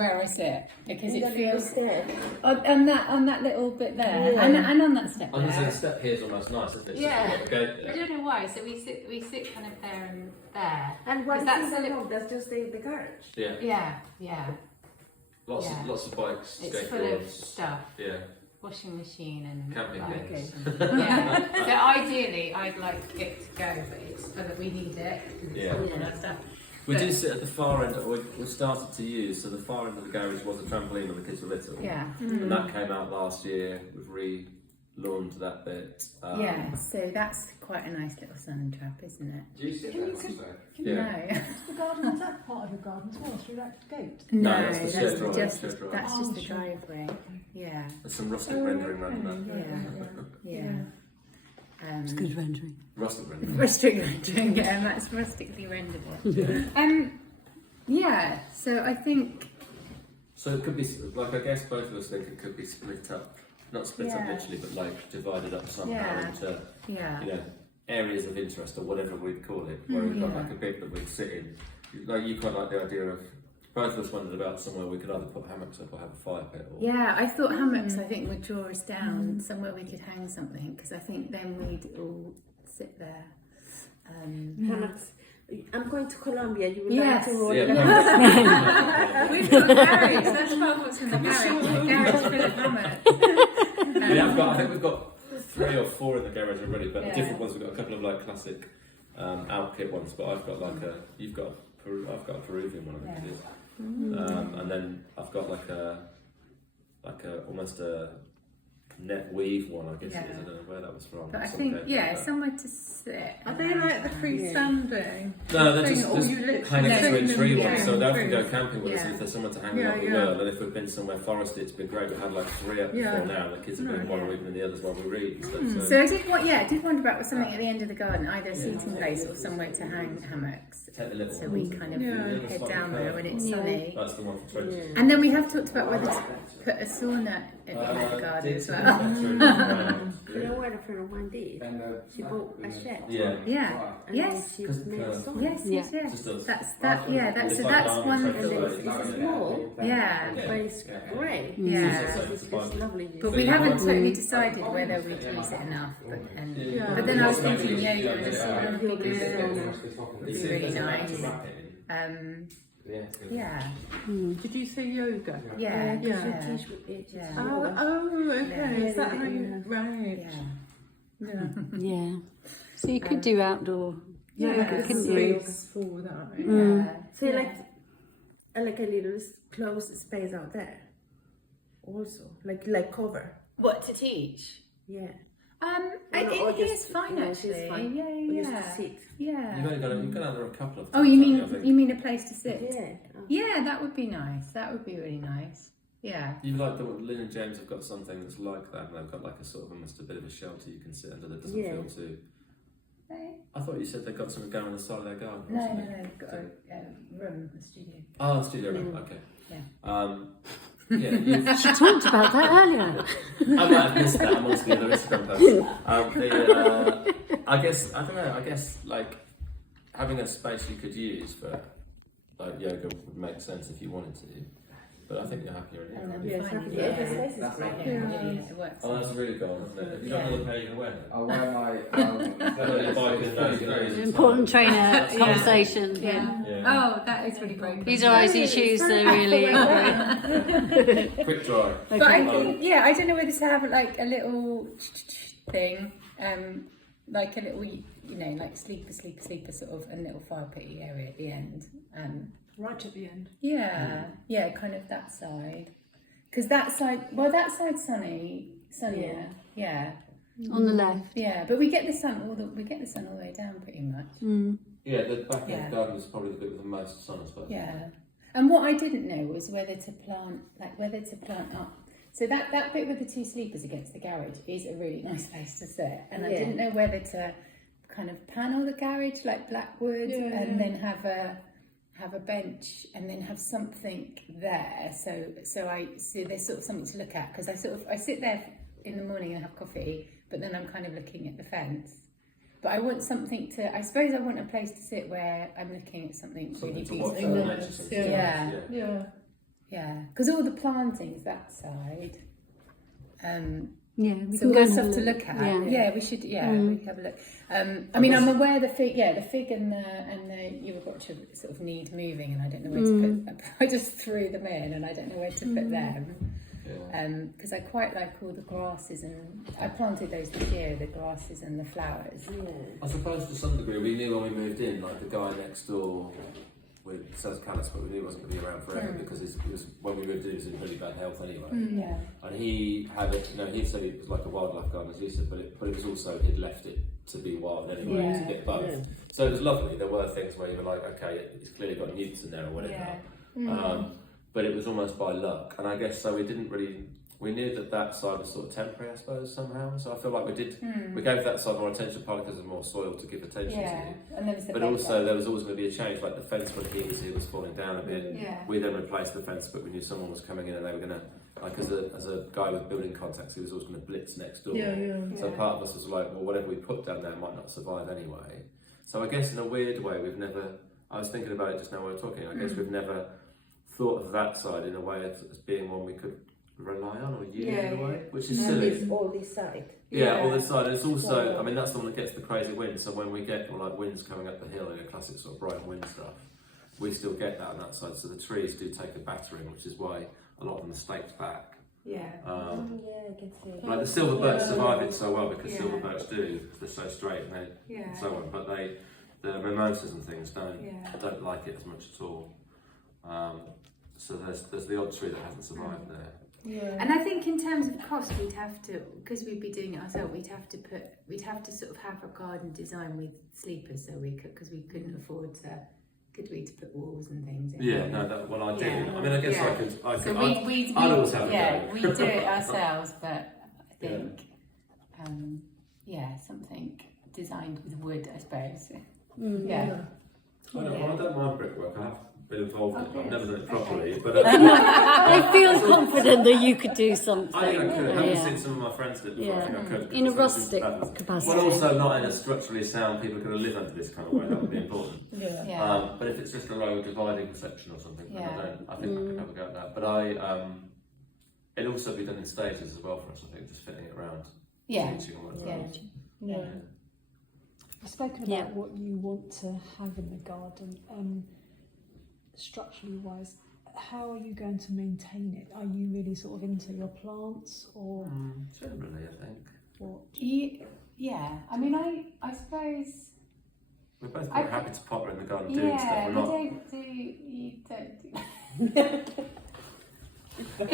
where I sit because it feels there. on that little bit there, and on that step. The step here is almost nice, isn't it? It's just a gate there. I don't know why. So we sit kind of there and there. And one thing that's just the garage. Yeah. Lots of bikes, it's full of skateboards. stuff. Yeah. Washing machine and Camping things. Yeah. So ideally, I'd like it to go, but it's for that we need it. Yeah. Stuff. We do sit at the far end. We started to use, so the far end of the garage was a trampoline when the kids were little. Yeah. And that came out last year. We've relauned that bit. So that's quite a nice little sun trap, isn't it? Do you sit there? Yeah. No. The garden, is that part of your garden as well, through that gate? No, that's the shared drive, just shared drive. that's just the driveway. Yeah. There's some rustic rendering around that. Yeah. It's good rendering. Rustic rendering. Rustic rendering, yeah, that's rustically renderable. Yeah, so I think. So it could be, like, I guess both of us think it could be split up. Not split up literally, but like divided up somehow into, you know, areas of interest or whatever we'd call it. Where we've got like a bit that we'd sit in. Like, you quite like the idea of, both of us wondered about somewhere we could either put hammocks up or have a fire pit. Or... Yeah, I thought hammocks, I think, would draw us down, somewhere we could hang something, because I think then we'd all sit there. Hammocks. I'm going to Colombia. You would Yes. like to roll We've got a garage. That's what's in the garage. A garage full of hammocks. I think we've got 3 or 4 in the garage already, but different ones. We've got a couple of like classic out-kit ones, but I've got like I've got a Peruvian one, I think it is. And then I've got like a almost a net weave one, I guess it is. I don't know where that was from. But I think, somewhere to sit. Are they like the freestanding? No, they're thing, just or you literally hanging hang between them tree down ones, so they often trees? go camping with us if there's somewhere to hang them up, we will. And if we've been somewhere forested, it's been great. We've had like 3 up before now, and the kids have been one reading and the others while we read and stuff. So I did wonder about something at the end of the garden, either a seating place or somewhere to hang hammocks. Take the little So we kind of head down there when it's sunny. That's the one for trenches. And then we have talked about whether to put a sauna at the end of the garden as well. You know what a friend of mine did? She bought a shed. Yeah. And Yes. she made a song. Yes. Just does. That's one. And it's small, Yeah. but it's great. Yeah. It's lovely. But we haven't totally decided whether we'd use it enough. But then I was thinking yoga and a sauna would be really nice. Yeah. Did you say yoga? Yeah. She teach with it. Yeah. Oh, okay. Yeah. Is that how you... Right. Yeah. So you could do outdoor yoga, couldn't you? Space for that. So like a little closed space out there. Also, like cover. What to teach? Yeah. It is fine actually. Yeah. Just to sit. Yeah. You've got a couple of. Oh, you mean a place to sit? Yeah. Yeah, that would be nice. That would be really nice. Yeah. You like Lynn and James have got something that's like that, and they've got like a sort of almost a bit of a shelter you can sit under that doesn't feel too. I thought you said they got something going on the side of their garden. No, they've got a room, a studio. Oh, a studio room. Okay. Yeah. She talked about that earlier. I might have missed that amongst the other Instagram posts. I don't know. I guess like having a space you could use for like yoga would make sense if you wanted to. But I think you're happier in here. It works. Oh, that's really cool, isn't it? Have you got another pair you can wear? I wear my Important trainer conversation. Yeah. Oh, that is really broken. These are icy shoes, so really. Quick dry. But I think, I don't know whether to have like a little thing, like a little, like sleeper sort of, a little fire pitty area at the end. Right at the end. Yeah, kind of that side. Because that side's sunnier. Yeah. On the left. Yeah, but we get the sun all the way down pretty much. Yeah, the back end of the garden is probably the bit with the most sun, I suppose. Yeah. And what I didn't know was whether to plant up. So that bit with the 2 sleepers against the garage is a really nice place to sit. And I didn't know whether to kind of panel the garage like blackwood and then have a bench and then have something there. So there's sort of something to look at, because I sit there in the morning and have coffee, but then I'm kind of looking at the fence. But I want something to, I suppose I want a place to sit where I'm looking at something really beautiful. Yeah, because all the plantings that side. Yeah, we So can we've go got and stuff have to a look at. Yeah. Yeah, we should. Yeah, we can have a look. I mean, I'm aware the fig and the Uruguay sort of need moving, and I don't know where to put. I just threw them in, and I don't know where to put them. Because I quite like all the grasses, and I planted those this year, the grasses and the flowers. I suppose to some degree we knew when we moved in, like the guy next door says callous, but we knew he wasn't going to be around forever because he was, when we moved in, he was in really bad health anyway. Yeah. And he had it, he said it was like a wildlife garden, as you said, but it was also, he'd left it to be wild anyway, to get both. Yeah. So it was lovely. There were things where you were like, okay, it's clearly got newts in there or whatever. But it was almost by luck. And I guess so we knew that side was sort of temporary, I suppose, somehow. So I feel like we gave that side more attention, partly because of more soil to give attention to. And there was but also there was always going to be a change, like the fence when he was here was falling down a bit. We then replaced the fence, but we knew someone was coming in and they were going to, like as a guy with building contacts, he was always going to blitz next door. So part of us was like, well, whatever we put down there might not survive anyway. So I guess in a weird way, I was thinking about it just now while we were talking, I guess we've never thought of that side in a way as being one we could rely on or use in a way, which is silly. All this side. All this side. And it's also, I mean, that's the one that gets the crazy winds. So when we get like winds coming up the hill in a classic sort of bright wind stuff, we still get that on that side. So the trees do take a battering, which is why a lot of them are staked back. I can see. Like the silver birch survive it so well because silver birch do. They're so straight and so on. But the mimosas and things don't like it as much at all. So there's the odd tree that hasn't survived there. And I think in terms of cost, we'd have to, because we'd be doing it ourselves, we'd have to sort of have a garden design with sleepers, so because we couldn't afford to put walls and things in. I did. I mean, I guess I could. So I'd always have a go. we do it ourselves, but I think, something designed with wood, I suppose. I don't mind brickwork. I have been involved in it. I've never done it properly, but I feel confident that you could do something. I think I could. I haven't seen some of my friends do it before. I think I could. In a rustic capacity. Well, also not in a structurally sound, people are going to live under this kind of way. That would be important. But if it's just a low dividing section or something, then I think I could have a go at that. But it'll also be done in stages as well for us. I think just fitting it around. Teaching or whatever. You've spoken about what you want to have in the garden, structurally wise. How are you going to maintain it? Are you really sort of into your plants, or generally, I think. What? I mean, I suppose we're both quite happy to pop in the garden doing stuff. You don't do.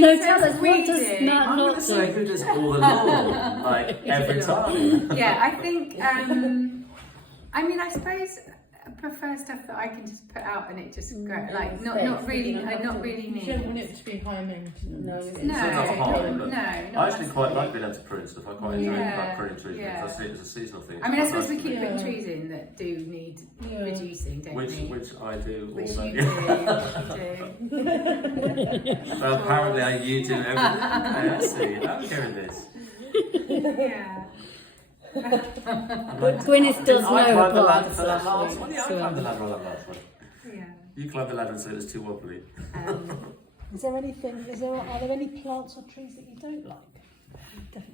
No, tell us, what does Matt I'm not to say who does all the lawn, like every time. I think. I mean, I suppose I prefer stuff that I can just put out and it just grow. Like not really need. You don't want it to be high maintenance. I actually quite like being able to prune stuff. I quite enjoy pruning trees because I see it as a seasonal thing. I mean, I suppose we keep putting trees in that do need reducing, don't we? Which I do. Which also. you do. Well, apparently you do everything. I see. I'm hearing this. But Gwyneth does know I climbed the ladder plants. for that last one. I So, climbed the ladder on that last one. You climbed the ladder and said it was too wobbly. Are there any plants or trees that you don't like?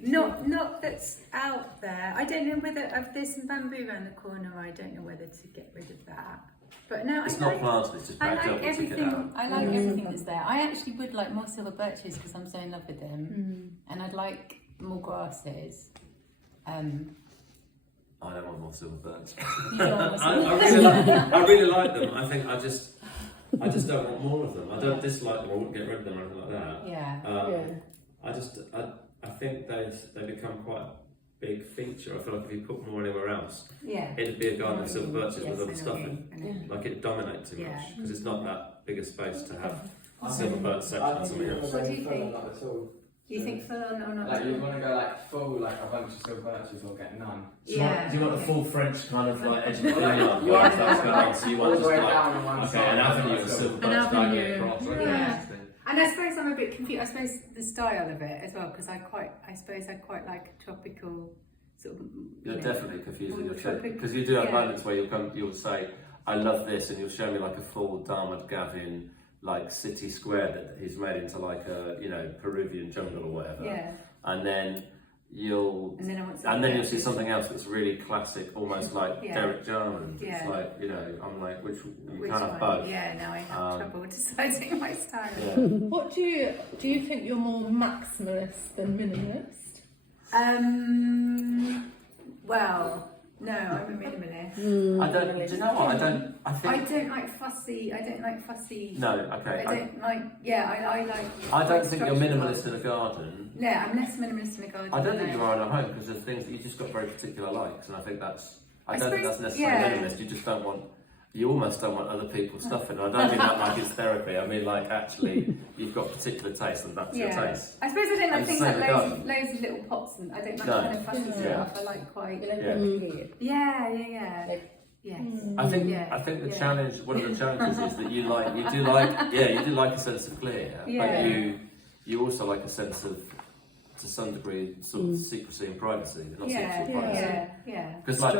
Not that's out there. I don't know whether there's some bamboo around the corner. I don't know whether to get rid of that. But no, it's not planted. It's just backed up. Everything. I like everything that's there. I actually would like more silver birches because I'm so in love with them, and I'd like more grasses. I don't want more silver birds. I really like them. I think I just don't want more of them. I don't dislike them. I wouldn't get rid of them or anything like that. I think they become quite a big feature. I feel like if you put more anywhere else, it'd be a garden of silver birches with other stuff in. Like it'd dominate too much because it's not that big a space to have silver birch section or something else. What do you think? Do you think full on or not? Like you want to go like full, like a bunch of silver birches or get none. Do you want the full French kind of like edge of the thing on? So you want just like an avenue of silver birch going across. And I suppose I'm a bit confused. I suppose the style of it as well, because I quite like a tropical sort of. You're definitely confusing your shape because you do have moments where you'll say, "I love this," and you'll show me like a full Dartmouth Gavin like city square that he's made into like a Peruvian jungle or whatever. Yeah. And then you'll see something else that's really classic, almost like Derek Jarman. It's like, I'm like, which you can't have both. Yeah, no, I have trouble deciding my style. Yeah. What do you think you're more maximalist than minimalist? Well, no, I'm a minimalist. Do you know what? I don't like fussy. No, okay. I don't like. I like. I don't think you're minimalist in a garden. No, I'm less minimalist in a garden. I don't think you are in a home because there's things that you just got very particular likes, and I think that's. I don't think that's necessarily minimalist. You just don't want. You almost don't want other people's stuff in it. I don't mean that like it's therapy. I mean like actually you've got particular taste and that's your taste. I suppose I don't like And things same like with loads of little pots, and I don't like No. kind of fussy stuff. I like quite. Yeah. Yes. I think the challenge, one of the challenges is that you do like a sense of clear, but you also like a sense of, to some degree, sort of secrecy and privacy, not secrecy and privacy. Because like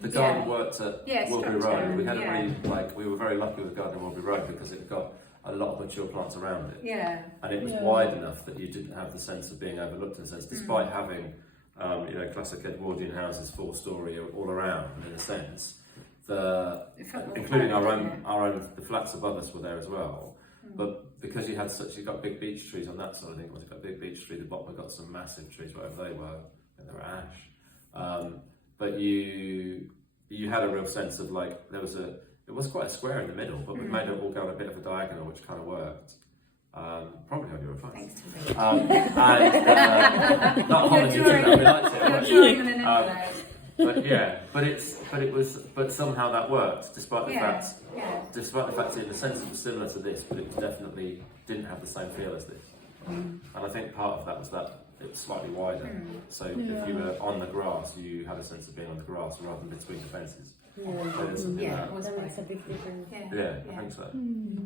the garden worked at Wilbury Road, we had we were very lucky with the garden at Wilbury Road because it got a lot of mature plants around it. Yeah. And it was wide enough that you didn't have the sense of being overlooked in a sense, despite having classic Edwardian houses, 4-storey all around in a sense. Including the flats above us were there as well, but because you got big beech trees on that side, I think it was got big beech tree. The bottom got some massive trees, whatever they were, and they were ash. But you had a real sense of like it was quite a square in the middle, but we made it all go on a bit of a diagonal, which kind of worked. Probably on your advice. Thanks to me. Not holding you to that, we liked it. You're drawing on an envelope. But somehow that worked, despite the fact that in a sense it was similar to this, but it definitely didn't have the same feel as this. And I think part of that was that it was slightly wider. So if you were on the grass, you had a sense of being on the grass rather than between the fences. It was That makes a big difference. I think so.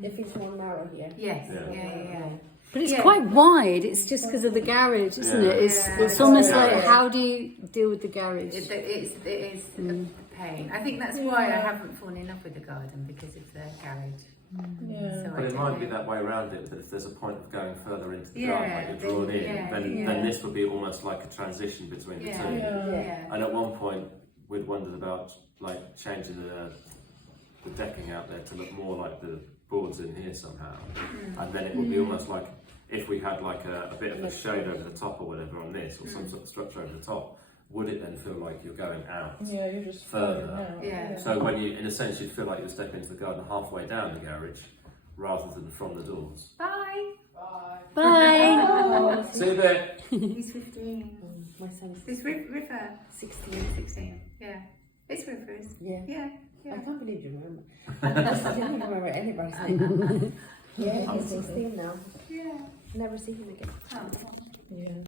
It feels more narrow here. Yes. Yeah. But it's quite wide. It's just because of the garage, isn't it? It's almost like, how do you deal with the garage? It is a pain. I think that's why I haven't fallen in love with the garden, because of the garage. So But it might be that way around it, that if there's a point of going further into the garden, like you're drawn in, then this would be almost like a transition between the two. And at one point, we'd wondered about like changing the decking out there to look more like the boards in here somehow, and then it would be almost like if we had like a bit of a shade over the top or whatever on this, or some sort of structure over the top, would it then feel like you're going out you're just further? So when you, in a sense, you'd feel like you're stepping into the garden halfway down the garage rather than from the doors. Bye. Bye. See you in a bit. He's 15. My son's It's River. 16. Yeah. It's Rivers. Yeah. Yeah. I can't believe you remember. I didn't remember anybody's name. He's 16 now. Yeah. Never see him again. Oh. Yeah.